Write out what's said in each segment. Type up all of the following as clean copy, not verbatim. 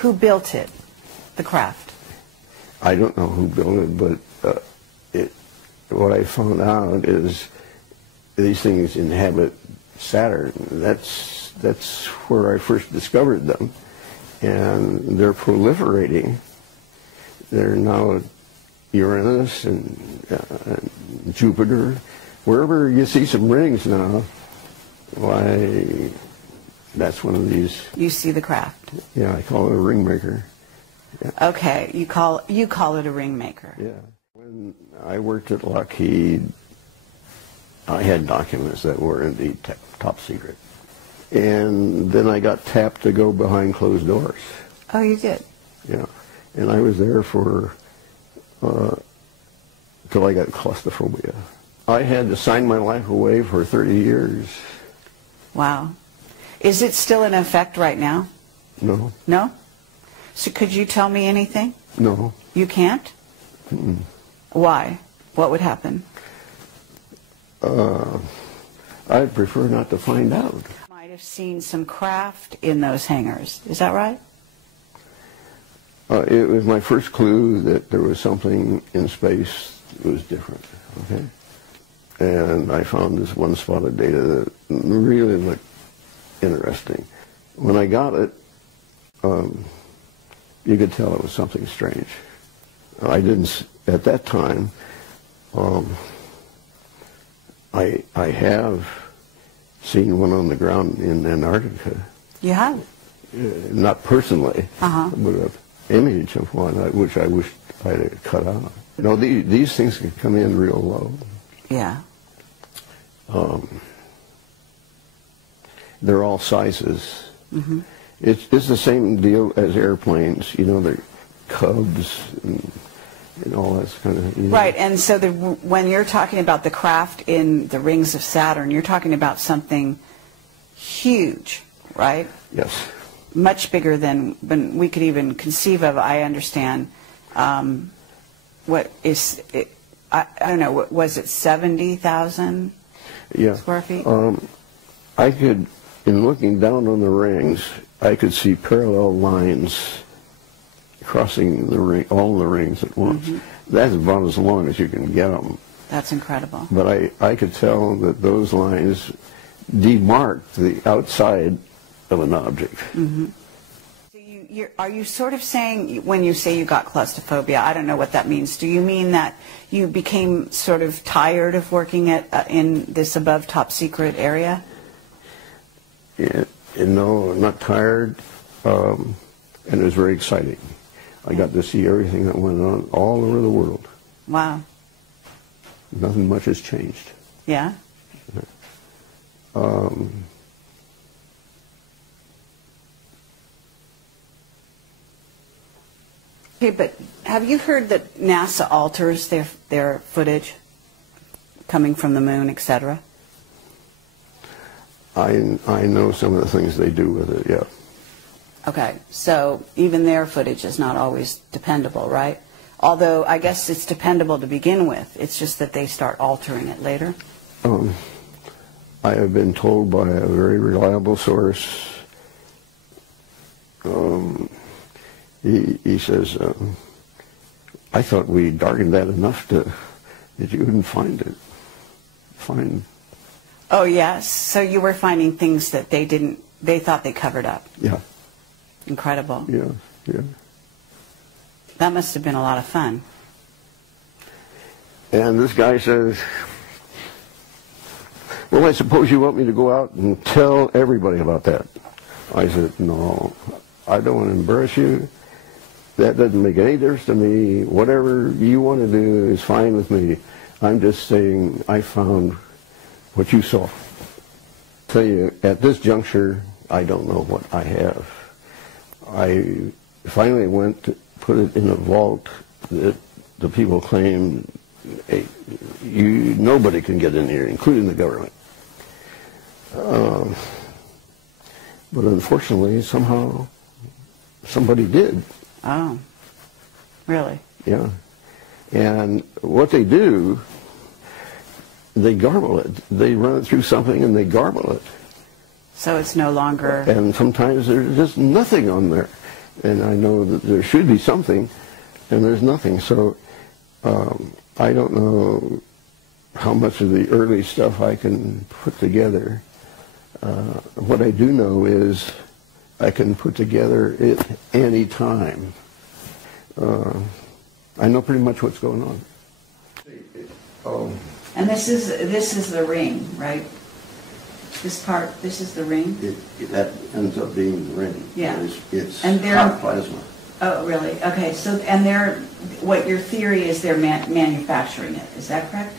Who built it, the craft? I don't know who built it, but what I found out is these things inhabit Saturn. That's where I first discovered them, and they're proliferating. They're now at Uranus and Jupiter. Wherever you see some rings now, why, that's one of these. You see the craft? Yeah, I call it a ringmaker. Yeah. Okay, you call it a ringmaker. Yeah. When I worked at Lockheed, I had documents that were indeed top secret. And then I got tapped to go behind closed doors. Oh, you did? Yeah. And I was there for, till I got claustrophobia. I had to sign my life away for 30 years. Wow. Is it still in effect right now? No. No? So could you tell me anything? No. You can't? Mm-mm. Why? What would happen? I'd prefer not to find out. Might have seen some craft in those hangars. Is that right? It was my first clue that there was something in space that was different. Okay? And I found this one spot of data that really looked interesting. When I got it, you could tell it was something strange. I didn't, at that time, I have seen one on the ground in Antarctica. You have? Not personally, but an image of one, which I wished I had cut out. You know, these things can come in real low. Yeah. They're all sizes. Mm-hmm. It's the same deal as airplanes. You know, they're Cubs and all that kind of. You know. Right, and so when you're talking about the craft in the rings of Saturn, you're talking about something huge, right? Yes. Much bigger than we could even conceive of. I understand. What is it? I don't know. What was it? 70,000 square feet. I could, in looking down on the rings, I could see parallel lines crossing the ring, all the rings at once. Mm-hmm. That's about as long as you can get them. That's incredible. But I could tell that those lines demarked the outside of an object. Mm-hmm. So are you sort of saying, when you say you got claustrophobia, I don't know what that means. Do you mean that you became sort of tired of working in this above top secret area? Yeah, no, I'm not tired, and it was very exciting. I got to see everything that went on all over the world. Wow. Nothing much has changed. Yeah? Okay, but have you heard that NASA alters their footage coming from the moon, etc.? I know some of the things they do with it, yeah. Okay, so even their footage is not always dependable, right? Although I guess it's dependable to begin with. It's just that they start altering it later. I have been told by a very reliable source, he says, I thought we darkened that enough that you wouldn't find it. Oh, yes. So you were finding things that they thought they covered up. Yeah. Incredible. Yeah, yeah. That must have been a lot of fun. And this guy says, well, I suppose you want me to go out and tell everybody about that. I said, no, I don't want to embarrass you. That doesn't make any difference to me. Whatever you want to do is fine with me. I'm just saying I found what you saw. Tell you, at this juncture, I don't know what I have. I finally went to put it in a vault that the people claim nobody can get in here, including the government. But unfortunately, somehow, somebody did. Oh, really? Yeah. And what they do, they garble it. They run it through something and they garble it. So it's no longer... And sometimes there's just nothing on there. and I know that there should be something, and there's nothing. So I don't know how much of the early stuff I can put together. What I do know is I can put together it any time. I know pretty much what's going on. And this is the ring, right? This part, this is the ring? That ends up being the ring. Yeah. It's and hot plasma. Oh, really? Okay, so, and what your theory is they're manufacturing it, is that correct?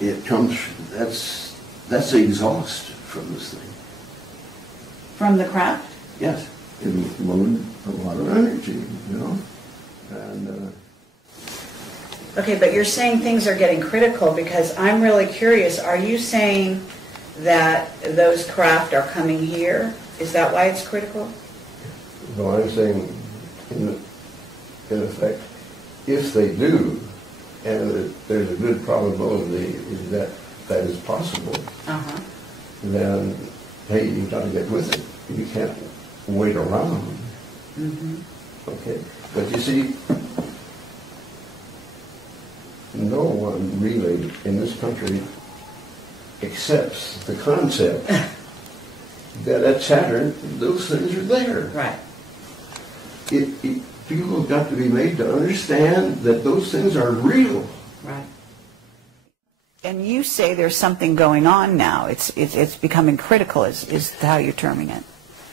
It comes, that's the exhaust from this thing. From the craft? Yes. It loaded a lot of energy, you know? And, okay, but you're saying things are getting critical because I'm really curious. Are you saying that those craft are coming here? Is that why it's critical? no, I'm saying, in effect, if they do, and there's a good probability that that is possible, then, hey, you've got to get with it. You can't wait around. Okay? But you see, no one really in this country accepts the concept that at Saturn, those things are there. Right. People have got to be made to understand that those things are real. Right. And you say there's something going on now. It's becoming critical, is how you're terming it.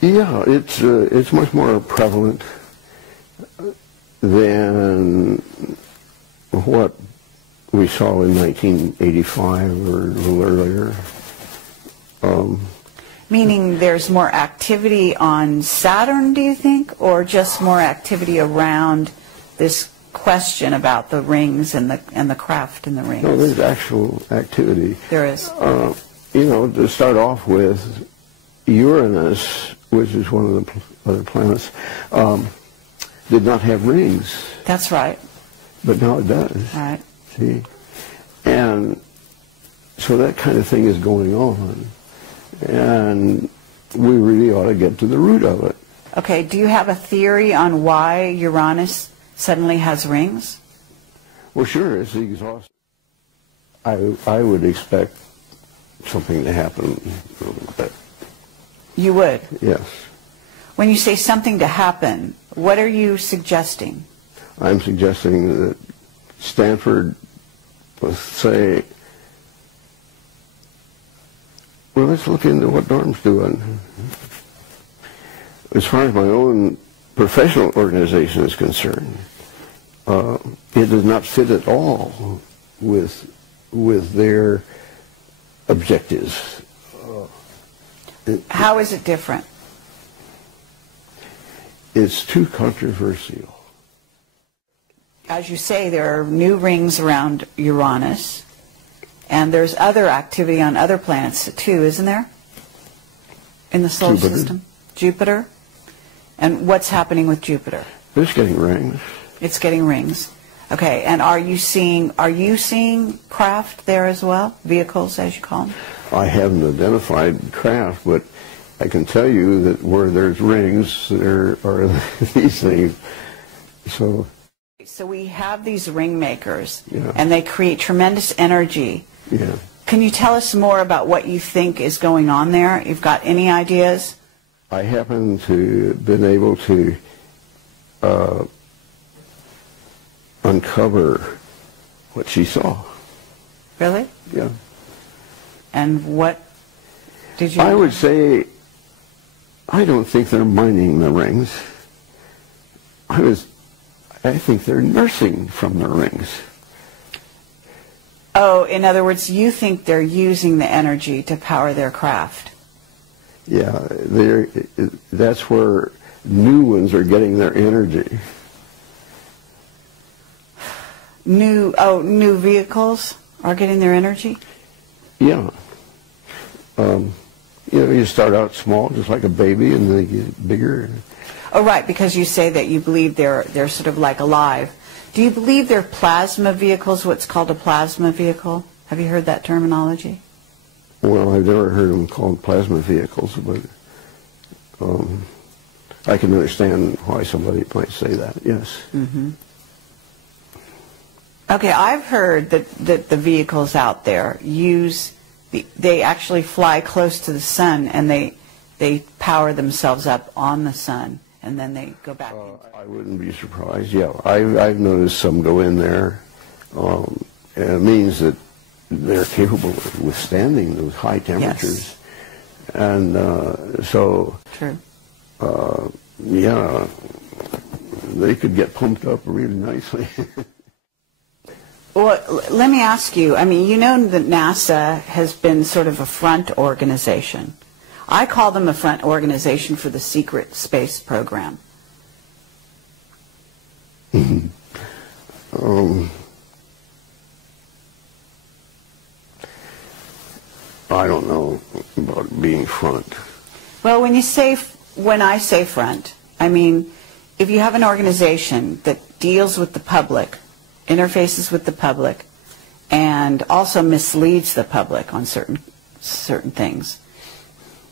Yeah, it's much more prevalent than what we saw in 1985 or a little earlier. Meaning there's more activity on Saturn, do you think, or just more activity around this question about the rings and the craft in the rings? No, there's actual activity. There is. You know, to start off with, Uranus, which is one of the other planets, did not have rings. That's right. But now it does. Right. See? And so that kind of thing is going on. And we really ought to get to the root of it. Okay, do you have a theory on why Uranus suddenly has rings? Well, sure, it's the exhaust. I would expect something to happen. You would? Yes. When you say something to happen, what are you suggesting? I'm suggesting that Stanford, let's say, well, let's look into what Norm's doing. As far as my own professional organization is concerned, it does not fit at all with their objectives. How is it different? It's too controversial. As you say, there are new rings around Uranus, and there's other activity on other planets too, isn't there? In the solar system? Jupiter? And what's happening with Jupiter? It's getting rings. It's getting rings. Okay, and are you seeing craft there as well? Vehicles, as you call them? I haven't identified craft, but I can tell you that where there's rings, there are these things. So we have these ring makers, yeah, and they create tremendous energy. Yeah. Can you tell us more about what you think is going on there? You've got any ideas? I happen to been able to uncover what she saw. Really? Yeah. And what did you... I would say, I don't think they're mining the rings. I think they're nursing from the rings. Oh, in other words, you think they're using the energy to power their craft. Yeah, that's where new ones are getting their energy. New vehicles are getting their energy? Yeah. You start out small, just like a baby, and then they get bigger. Oh, right, because you say that you believe they're sort of like alive. Do you believe they're plasma vehicles, what's called a plasma vehicle? Have you heard that terminology? Well, I've never heard them called plasma vehicles, but I can understand why somebody might say that, yes. Mm-hmm. Okay, I've heard that the vehicles out there they actually fly close to the sun, and they power themselves up on the sun, and then they go back. I wouldn't be surprised, yeah. I've noticed some go in there, and it means that they're capable of withstanding those high temperatures. Yes. And so, true. Yeah, they could get pumped up really nicely. Well, let me ask you, I mean, you know that NASA has been sort of a front organization. I call them a front organization for the secret space program. I don't know about being front. Well, when I say front, I mean, if you have an organization that deals with the public, interfaces with the public, and also misleads the public on certain things,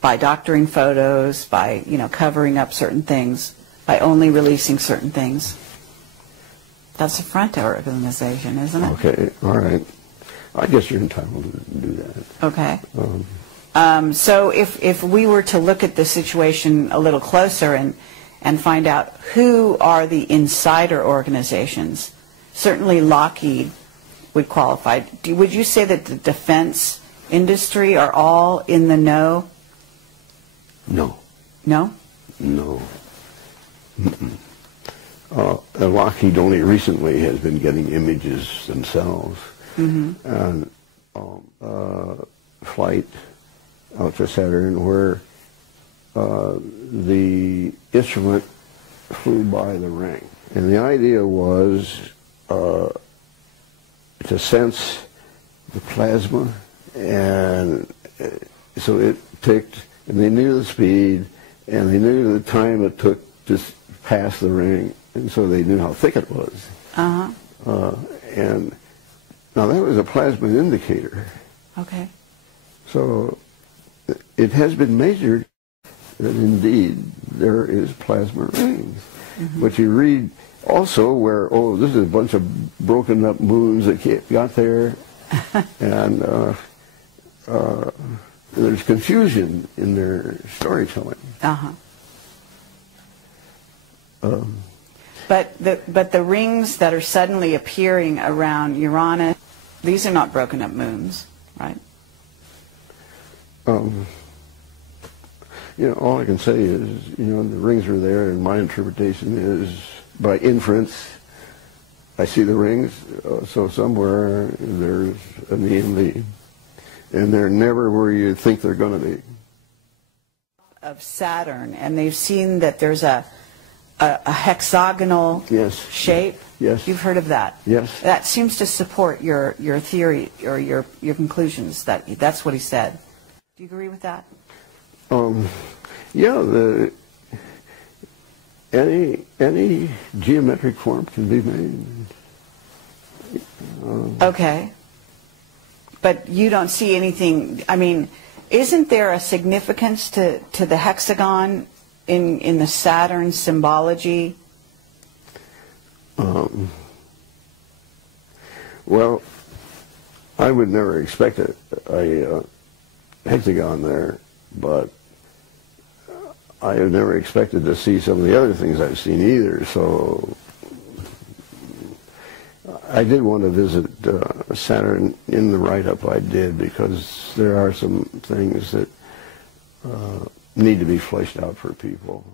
by doctoring photos, by, you know, covering up certain things, by only releasing certain things, that's a front organization, isn't it? Okay, all right. I guess you're entitled to do that. Okay. So if we were to look at the situation a little closer and find out who are the insider organizations, certainly Lockheed would qualify. Would you say that the defense industry are all in the know? No. No? No. Lockheed only recently has been getting images themselves. Mm-hmm. And flight out to Saturn where the instrument flew by the ring. And the idea was to sense the plasma, and so it ticked, and they knew the speed, and they knew the time it took to pass the ring, and so they knew how thick it was. Uh-huh. And now that was a plasma indicator. Okay. So it has been measured that indeed there is plasma rings. Mm-hmm. But you read also where, oh, this is a bunch of broken up moons that got there, and there's confusion in their storytelling. Uh-huh. But the rings that are suddenly appearing around Uranus, these are not broken up moons, right? You know, all I can say is, you know, the rings are there, and my interpretation is, by inference, I see the rings, so somewhere there's an EMV, and they're never where you think they're going to be. Of Saturn, and they've seen that there's a hexagonal shape. Yes. You've heard of that? Yes. That seems to support your theory or your conclusions. That's what he said. Do you agree with that? Yeah. Any geometric form can be made. Okay. But you don't see anything. I mean, isn't there a significance to the hexagon in the Saturn symbology? Well, I would never expect a hexagon there, but I have never expected to see some of the other things I've seen either, so I did want to visit Saturn in the write-up I did, because there are some things that need to be fleshed out for people.